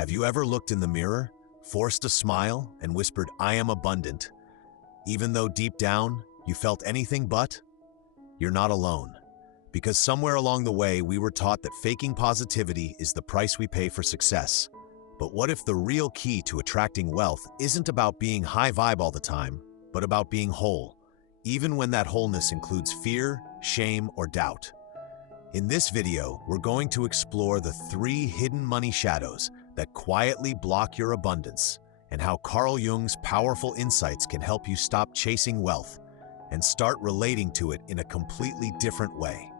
Have you ever looked in the mirror, forced a smile, and whispered, "I am abundant," even though deep down you felt anything but? You're not alone. Because somewhere along the way, we were taught that faking positivity is the price we pay for success. But what if the real key to attracting wealth isn't about being high vibe all the time, but about being whole, even when that wholeness includes fear, shame, or doubt? In this video, we're going to explore the 3 hidden money shadows that quietly block your abundance, and how Carl Jung's powerful insights can help you stop chasing wealth and start relating to it in a completely different way.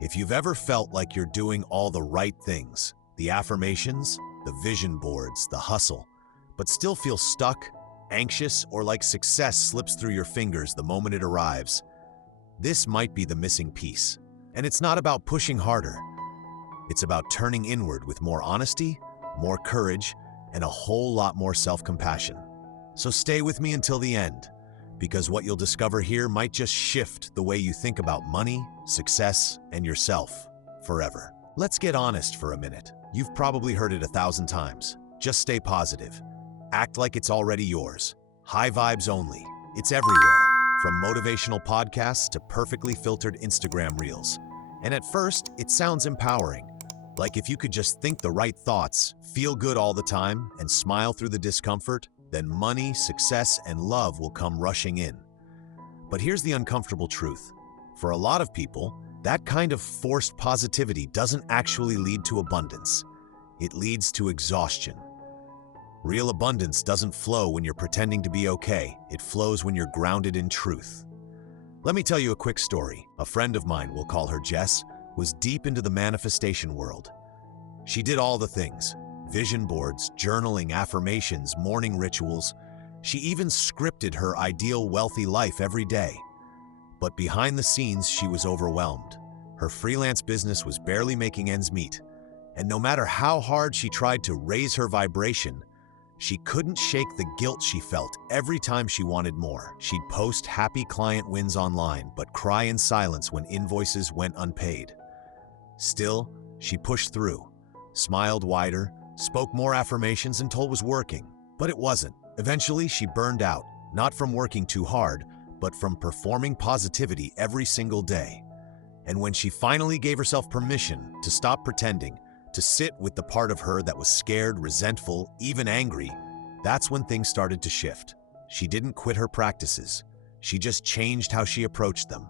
If you've ever felt like you're doing all the right things, the affirmations, the vision boards, the hustle, but still feel stuck, anxious, or like success slips through your fingers the moment it arrives, this might be the missing piece. And it's not about pushing harder. It's about turning inward with more honesty, more courage, and a whole lot more self-compassion. So stay with me until the end, because what you'll discover here might just shift the way you think about money, success, and yourself forever. Let's get honest for a minute. You've probably heard it 1,000 times. Just stay positive. Act like it's already yours. High vibes only. It's everywhere, from motivational podcasts to perfectly filtered Instagram reels. And at first, it sounds empowering. Like if you could just think the right thoughts, feel good all the time, and smile through the discomfort, then money, success, and love will come rushing in. But here's the uncomfortable truth. For a lot of people, that kind of forced positivity doesn't actually lead to abundance. It leads to exhaustion. Real abundance doesn't flow when you're pretending to be okay. It flows when you're grounded in truth. Let me tell you a quick story. A friend of mine, we'll call her Jess, was deep into the manifestation world. She did all the things: vision boards, journaling, affirmations, morning rituals. She even scripted her ideal wealthy life every day. But behind the scenes, she was overwhelmed. Her freelance business was barely making ends meet. And no matter how hard she tried to raise her vibration, she couldn't shake the guilt she felt every time she wanted more. She'd post happy client wins online, but cry in silence when invoices went unpaid. Still, she pushed through, smiled wider, spoke more affirmations, and told it was working. But it wasn't. Eventually, she burned out, not from working too hard, but from performing positivity every single day. And when she finally gave herself permission to stop pretending, to sit with the part of her that was scared, resentful, even angry, that's when things started to shift. She didn't quit her practices. She just changed how she approached them.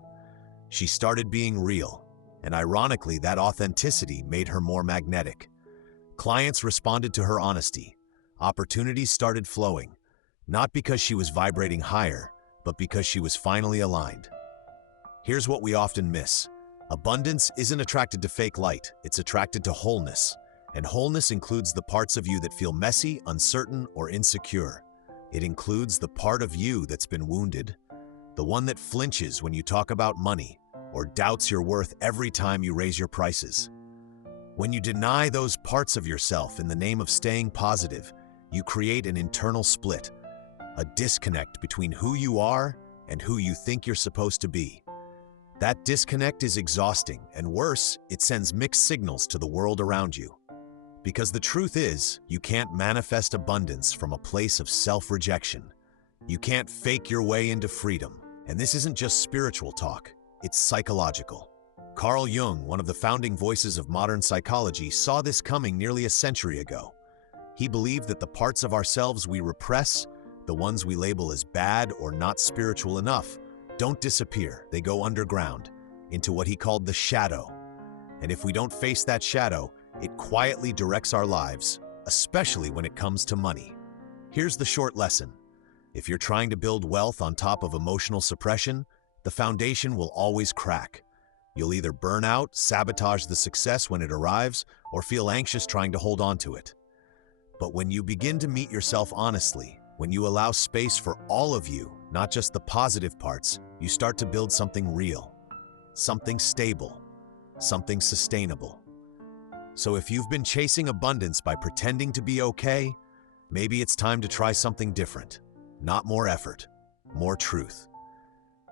She started being real. And ironically, that authenticity made her more magnetic. Clients responded to her honesty. Opportunities started flowing, not because she was vibrating higher, but because she was finally aligned. Here's what we often miss. Abundance isn't attracted to fake light, it's attracted to wholeness. And wholeness includes the parts of you that feel messy, uncertain, or insecure. It includes the part of you that's been wounded, the one that flinches when you talk about money, or doubts your worth every time you raise your prices. When you deny those parts of yourself in the name of staying positive, you create an internal split, a disconnect between who you are and who you think you're supposed to be. That disconnect is exhausting, and worse, it sends mixed signals to the world around you. Because the truth is, you can't manifest abundance from a place of self-rejection. You can't fake your way into freedom. And this isn't just spiritual talk. It's psychological. Carl Jung, one of the founding voices of modern psychology, saw this coming nearly a century ago. He believed that the parts of ourselves we repress, the ones we label as bad or not spiritual enough, don't disappear. They go underground, into what he called the shadow. And if we don't face that shadow, it quietly directs our lives, especially when it comes to money. Here's the short lesson. If you're trying to build wealth on top of emotional suppression, the foundation will always crack. You'll either burn out, sabotage the success when it arrives, or feel anxious trying to hold on to it. But when you begin to meet yourself honestly, when you allow space for all of you, not just the positive parts, you start to build something real, something stable, something sustainable. So if you've been chasing abundance by pretending to be okay, maybe it's time to try something different. Not more effort, more truth.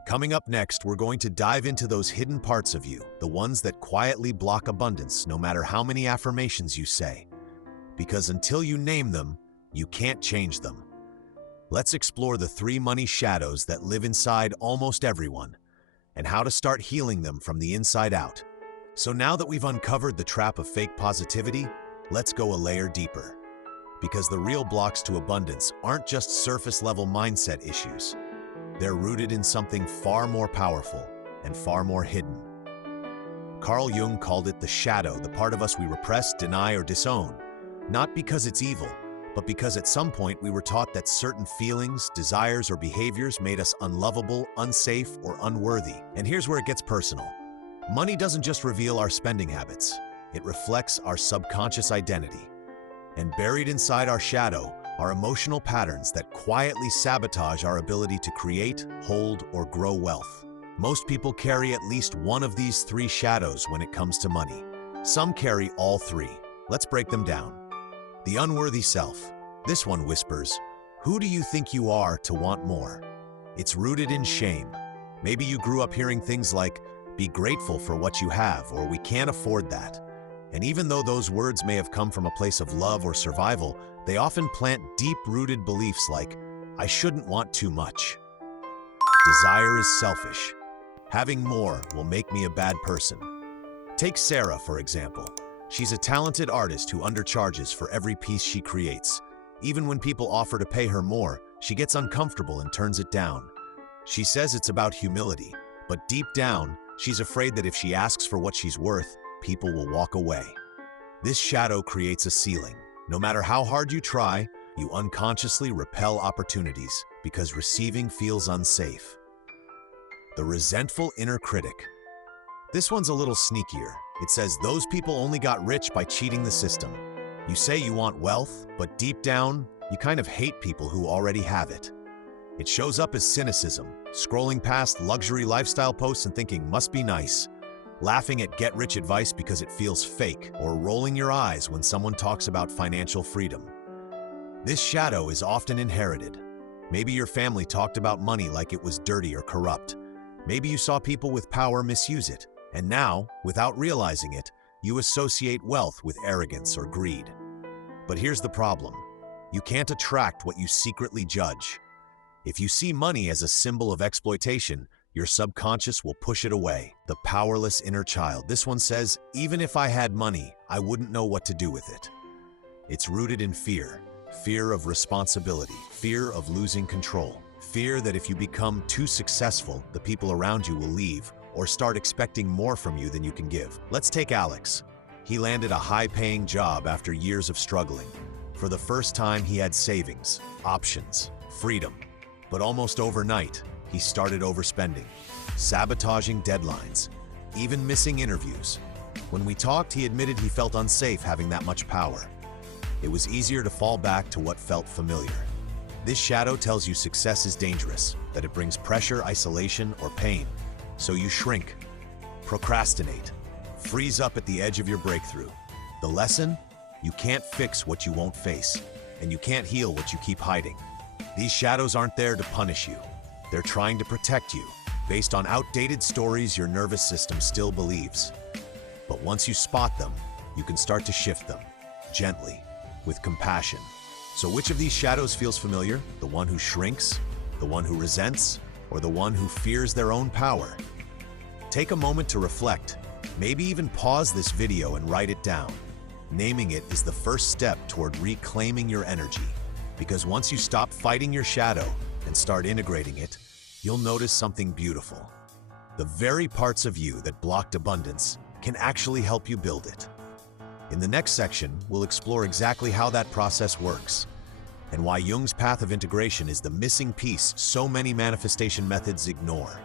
Coming up next, we're going to dive into those hidden parts of you, the ones that quietly block abundance no matter how many affirmations you say. because until you name them, you can't change them. Let's explore the 3 money shadows that live inside almost everyone, and how to start healing them from the inside out. So now that we've uncovered the trap of fake positivity, let's go a layer deeper. Because the real blocks to abundance aren't just surface-level mindset issues. They're rooted in something far more powerful and far more hidden. Carl Jung called it the shadow, the part of us we repress, deny, or disown. Not because it's evil, but because at some point we were taught that certain feelings, desires, or behaviors made us unlovable, unsafe, or unworthy. And here's where it gets personal. Money doesn't just reveal our spending habits. It reflects our subconscious identity. And buried inside our shadow are emotional patterns that quietly sabotage our ability to create, hold, or grow wealth. Most people carry at least one of these 3 shadows when it comes to money. Some carry all 3. Let's break them down. The unworthy self. This one whispers, "Who do you think you are to want more?" It's rooted in shame. Maybe you grew up hearing things like, "Be grateful for what you have," or "We can't afford that." And even though those words may have come from a place of love or survival, they often plant deep-rooted beliefs like, "I shouldn't want too much." Desire is selfish. Having more will make me a bad person. Take Sarah, for example. She's a talented artist who undercharges for every piece she creates. Even when people offer to pay her more, she gets uncomfortable and turns it down. She says it's about humility, but deep down, she's afraid that if she asks for what she's worth, people will walk away. This shadow creates a ceiling. No matter how hard you try, you unconsciously repel opportunities because receiving feels unsafe. The resentful inner critic. This one's a little sneakier. It says those people only got rich by cheating the system. You say you want wealth, but deep down, you kind of hate people who already have it. It shows up as cynicism, scrolling past luxury lifestyle posts and thinking must be nice, laughing at get-rich advice because it feels fake, or rolling your eyes when someone talks about financial freedom. This shadow is often inherited. Maybe your family talked about money like it was dirty or corrupt. Maybe you saw people with power misuse it. And now, without realizing it, you associate wealth with arrogance or greed. But here's the problem. You can't attract what you secretly judge. If you see money as a symbol of exploitation, your subconscious will push it away. The powerless inner child. This one says, even if I had money, I wouldn't know what to do with it. It's rooted in fear. Fear of responsibility. Fear of losing control. Fear that if you become too successful, the people around you will leave or start expecting more from you than you can give. Let's take Alex. He landed a high-paying job after years of struggling. For the first time, he had savings, options, freedom. But almost overnight, he started overspending, sabotaging deadlines, even missing interviews. When we talked, he admitted he felt unsafe having that much power. It was easier to fall back to what felt familiar. This shadow tells you success is dangerous, that it brings pressure, isolation, or pain. So you shrink, procrastinate, freeze up at the edge of your breakthrough. The lesson? You can't fix what you won't face, and you can't heal what you keep hiding. These shadows aren't there to punish you. They're trying to protect you, based on outdated stories your nervous system still believes. But once you spot them, you can start to shift them, gently, with compassion. So which of these shadows feels familiar? The one who shrinks, the one who resents, or the one who fears their own power? Take a moment to reflect, maybe even pause this video and write it down. Naming it is the first step toward reclaiming your energy, because once you stop fighting your shadow and start integrating it, you'll notice something beautiful. The very parts of you that blocked abundance can actually help you build it. In the next section, we'll explore exactly how that process works, and why Jung's path of integration is the missing piece so many manifestation methods ignore.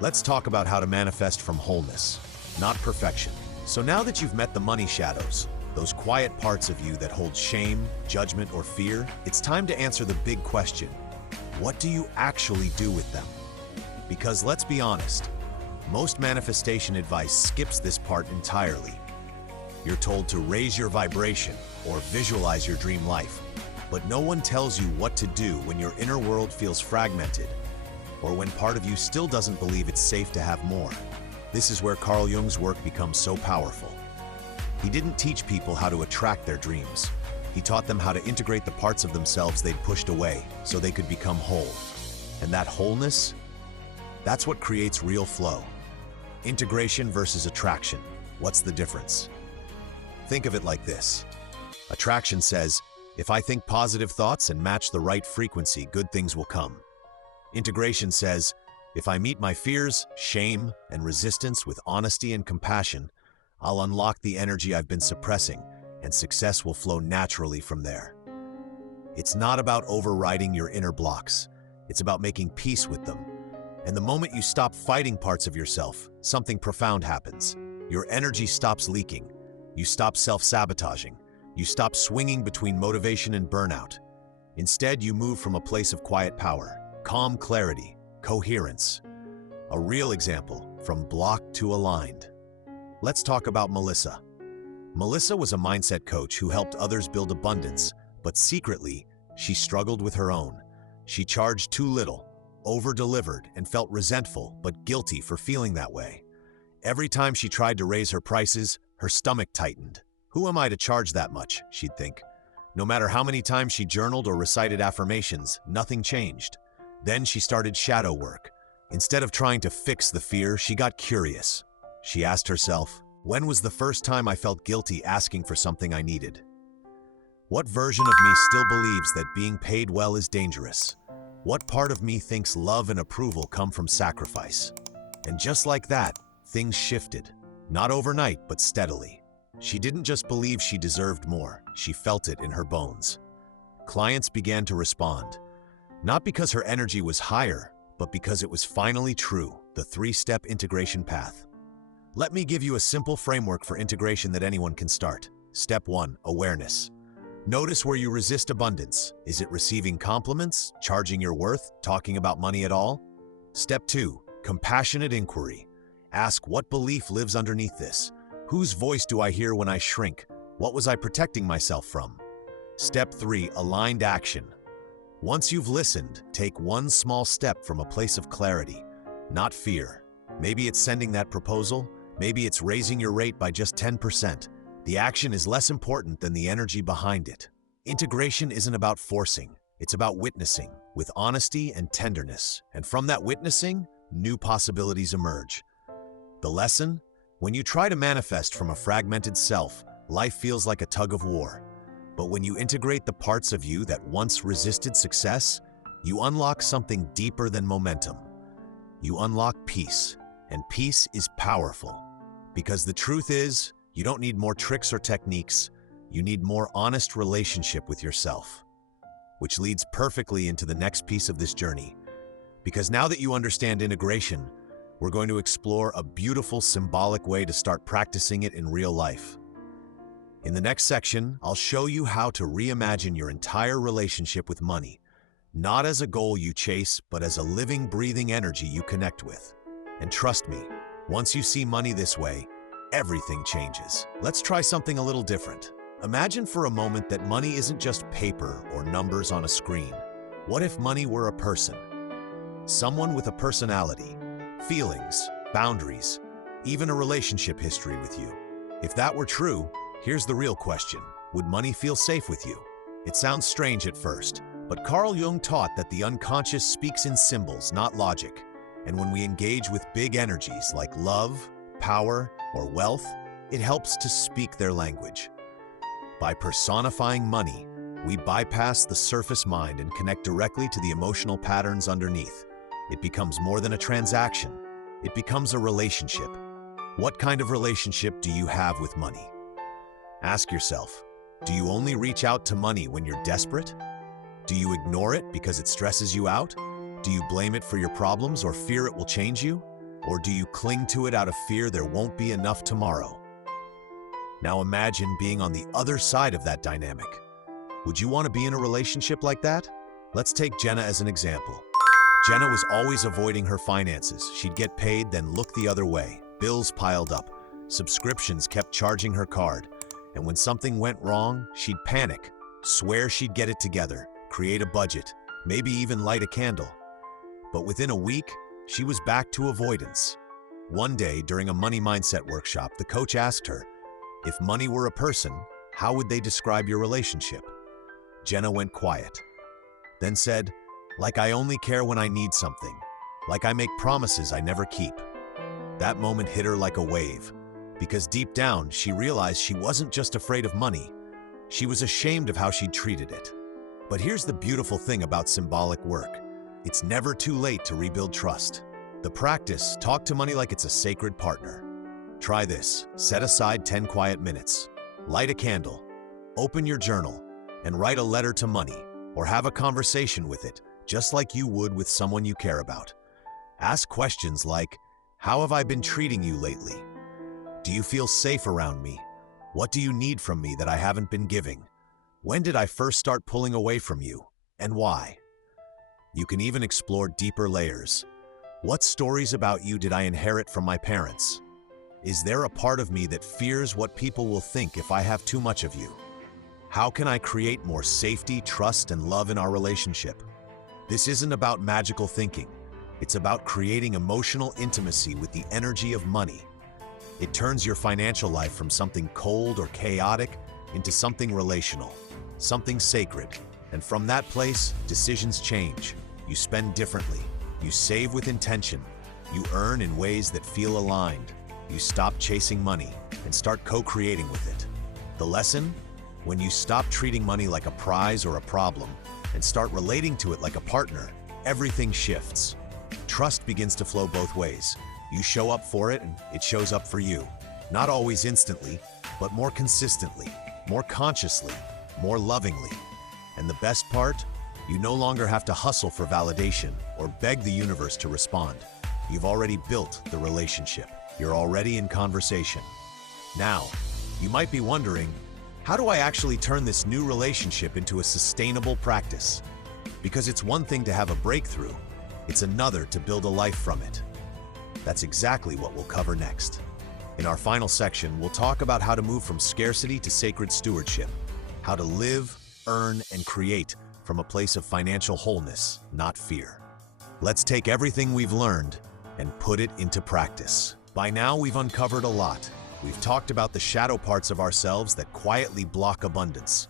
Let's talk about how to manifest from wholeness, not perfection. So now that you've met the money shadows, those quiet parts of you that hold shame, judgment, or fear, it's time to answer the big question: what do you actually do with them? Because let's be honest, most manifestation advice skips this part entirely. You're told to raise your vibration or visualize your dream life, but no one tells you what to do when your inner world feels fragmented, or when part of you still doesn't believe it's safe to have more. This is where Carl Jung's work becomes so powerful. He didn't teach people how to attract their dreams. He taught them how to integrate the parts of themselves they'd pushed away so they could become whole. And that wholeness, that's what creates real flow. Integration versus attraction. What's the difference? Think of it like this. Attraction says, if I think positive thoughts and match the right frequency, good things will come. Integration says, if I meet my fears, shame, and resistance with honesty and compassion, I'll unlock the energy I've been suppressing, and success will flow naturally from there. It's not about overriding your inner blocks. It's about making peace with them. And the moment you stop fighting parts of yourself, something profound happens. Your energy stops leaking. You stop self-sabotaging. You stop swinging between motivation and burnout. Instead, you move from a place of quiet power, calm clarity, coherence. A real example, from blocked to aligned. Let's talk about Melissa. Melissa was a mindset coach who helped others build abundance, but secretly, she struggled with her own. She charged too little, over-delivered, and felt resentful but guilty for feeling that way. Every time she tried to raise her prices, her stomach tightened. Who am I to charge that much, she'd think. No matter how many times she journaled or recited affirmations, nothing changed. Then she started shadow work. Instead of trying to fix the fear, she got curious. She asked herself, when was the first time I felt guilty asking for something I needed? What version of me still believes that being paid well is dangerous? What part of me thinks love and approval come from sacrifice? And just like that, things shifted. Not overnight, but steadily. She didn't just believe she deserved more, she felt it in her bones. Clients began to respond. Not because her energy was higher, but because it was finally true, the three-step integration path. Let me give you a simple framework for integration that anyone can start. Step 1, awareness. Notice where you resist abundance. Is it receiving compliments, charging your worth, talking about money at all? Step 2, compassionate inquiry. Ask what belief lives underneath this. Whose voice do I hear when I shrink? What was I protecting myself from? Step 3, aligned action. Once you've listened, take one small step from a place of clarity, not fear. Maybe it's sending that proposal. Maybe it's raising your rate by just 10%. The action is less important than the energy behind it. Integration isn't about forcing. It's about witnessing, with honesty and tenderness. And from that witnessing, new possibilities emerge. The lesson? When you try to manifest from a fragmented self, life feels like a tug of war. But when you integrate the parts of you that once resisted success, you unlock something deeper than momentum. You unlock peace, and peace is powerful. Because the truth is, you don't need more tricks or techniques, you need more honest relationship with yourself. Which leads perfectly into the next piece of this journey. Because now that you understand integration, we're going to explore a beautiful symbolic way to start practicing it in real life. In the next section, I'll show you how to reimagine your entire relationship with money, not as a goal you chase, but as a living, breathing energy you connect with. And trust me, once you see money this way, everything changes. Let's try something a little different. Imagine for a moment that money isn't just paper or numbers on a screen. What if money were a person? Someone with a personality, feelings, boundaries, even a relationship history with you. If that were true, here's the real question. Would money feel safe with you? It sounds strange at first, but Carl Jung taught that the unconscious speaks in symbols, not logic. And when we engage with big energies like love, power, or wealth, it helps to speak their language. By personifying money, we bypass the surface mind and connect directly to the emotional patterns underneath. It becomes more than a transaction. It becomes a relationship. What kind of relationship do you have with money? Ask yourself, do you only reach out to money when you're desperate? Do you ignore it because it stresses you out? Do you blame it for your problems or fear it will change you? Or do you cling to it out of fear there won't be enough tomorrow? Now imagine being on the other side of that dynamic. Would you want to be in a relationship like that? Let's take Jenna as an example. Jenna was always avoiding her finances. She'd get paid, then look the other way. Bills piled up. Subscriptions kept charging her card. And when something went wrong, she'd panic, swear she'd get it together, create a budget, maybe even light a candle. But within a week, she was back to avoidance. One day, during a money mindset workshop, the coach asked her, If money were a person, how would they describe your relationship? Jenna went quiet, then said, like I only care when I need something, like I make promises I never keep. That moment hit her like a wave, because deep down she realized she wasn't just afraid of money, she was ashamed of how she'd treated it. But here's the beautiful thing about symbolic work. It's never too late to rebuild trust. The practice, talk to money like it's a sacred partner. Try this. Set aside 10 quiet minutes. Light a candle. Open your journal and write a letter to money or have a conversation with it, just like you would with someone you care about. Ask questions like, how have I been treating you lately? Do you feel safe around me? What do you need from me that I haven't been giving? When did I first start pulling away from you, and why? You can even explore deeper layers. What stories about you did I inherit from my parents? Is there a part of me that fears what people will think if I have too much of you? How can I create more safety, trust, and love in our relationship? This isn't about magical thinking. It's about creating emotional intimacy with the energy of money. It turns your financial life from something cold or chaotic into something relational, something sacred. And from that place, decisions change. You spend differently. You save with intention. You earn in ways that feel aligned. You stop chasing money and start co-creating with it. The lesson? When you stop treating money like a prize or a problem and start relating to it like a partner, everything shifts. Trust begins to flow both ways. You show up for it and it shows up for you. Not always instantly, but more consistently, more consciously, more lovingly. And the best part? You no longer have to hustle for validation or beg the universe to respond. You've already built the relationship. You're already in conversation. Now, you might be wondering, how do I actually turn this new relationship into a sustainable practice? Because it's one thing to have a breakthrough, it's another to build a life from it. That's exactly what we'll cover next. In our final section, we'll talk about how to move from scarcity to sacred stewardship, how to live, earn, and create from a place of financial wholeness, not fear. Let's take everything we've learned and put it into practice. By now, we've uncovered a lot. We've talked about the shadow parts of ourselves that quietly block abundance.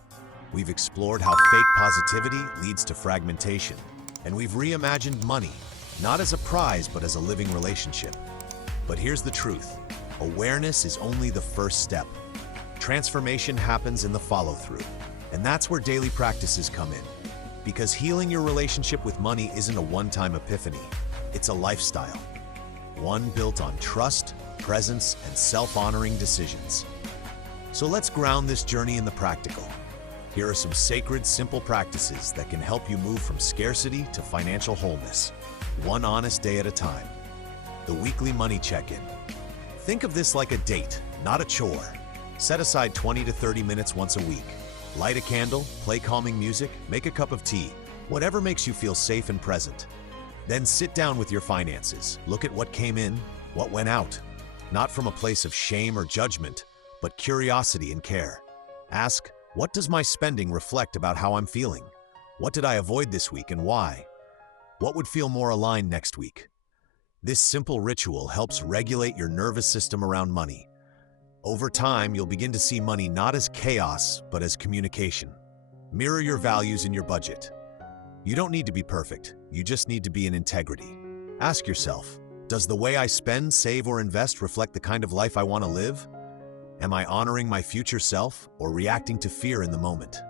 We've explored how fake positivity leads to fragmentation. And we've reimagined money, not as a prize, but as a living relationship. But here's the truth. Awareness is only the first step. Transformation happens in the follow-through. And that's where daily practices come in. Because healing your relationship with money isn't a one-time epiphany. It's a lifestyle. One built on trust, presence, and self-honoring decisions. So let's ground this journey in the practical. Here are some sacred, simple practices that can help you move from scarcity to financial wholeness, one honest day at a time. The weekly money check-in. Think of this like a date, not a chore. Set aside 20 to 30 minutes once a week. Light a candle, play calming music, make a cup of tea, whatever makes you feel safe and present. Then sit down with your finances. Look at what came in, what went out. Not from a place of shame or judgment, but curiosity and care. Ask, what does my spending reflect about how I'm feeling? What did I avoid this week and why? What would feel more aligned next week? This simple ritual helps regulate your nervous system around money. Over time, you'll begin to see money not as chaos, but as communication. Mirror your values in your budget. You don't need to be perfect, you just need to be in integrity. Ask yourself, does the way I spend, save, or invest reflect the kind of life I want to live? Am I honoring my future self or reacting to fear in the moment?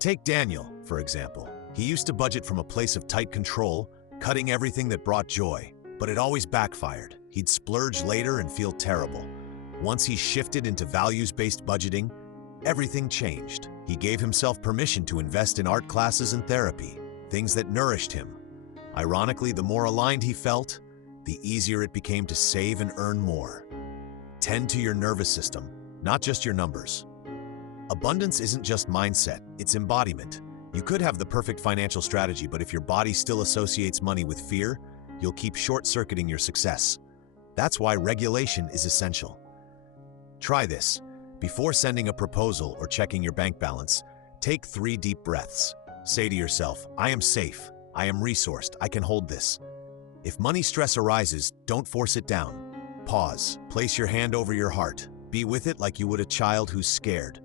Take Daniel, for example. He used to budget from a place of tight control, cutting everything that brought joy, but it always backfired. He'd splurge later and feel terrible. Once he shifted into values-based budgeting, everything changed. He gave himself permission to invest in art classes and therapy, things that nourished him. Ironically, the more aligned he felt, the easier it became to save and earn more. Tend to your nervous system, not just your numbers. Abundance isn't just mindset, it's embodiment. You could have the perfect financial strategy, but if your body still associates money with fear, you'll keep short-circuiting your success. That's why regulation is essential. Try this. Before sending a proposal or checking your bank balance, take 3 deep breaths. Say to yourself, I am safe, I am resourced, I can hold this. If money stress arises, don't force it down. Pause, place your hand over your heart, Be with it like you would a child who's scared.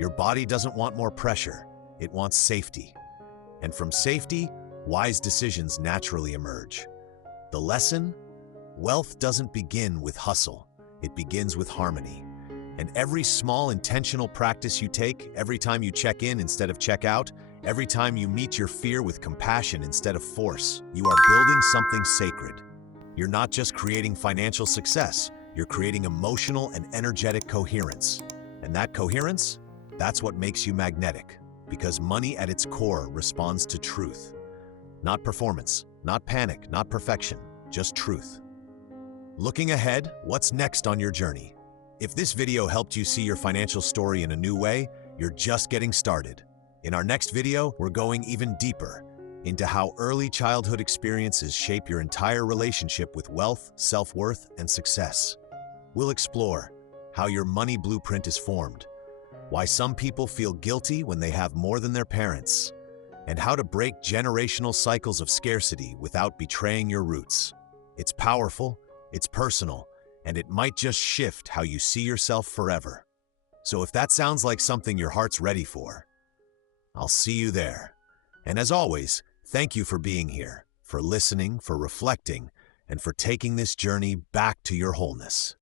Your body doesn't want more pressure, it wants safety. And from safety, wise decisions naturally emerge. The lesson? Wealth doesn't begin with hustle, it begins with harmony. And every small intentional practice you take, every time you check in instead of check out, every time you meet your fear with compassion instead of force, you are building something sacred. You're not just creating financial success, you're creating emotional and energetic coherence. And that coherence? That's what makes you magnetic, because money at its core responds to truth. Not performance, not panic, not perfection, just truth. Looking ahead, what's next on your journey? If this video helped you see your financial story in a new way, you're just getting started. In our next video, we're going even deeper into how early childhood experiences shape your entire relationship with wealth, self-worth, and success. We'll explore how your money blueprint is formed, why some people feel guilty when they have more than their parents, and how to break generational cycles of scarcity without betraying your roots. It's powerful, it's personal, and it might just shift how you see yourself forever. So if that sounds like something your heart's ready for, I'll see you there. And as always, thank you for being here, for listening, for reflecting, and for taking this journey back to your wholeness.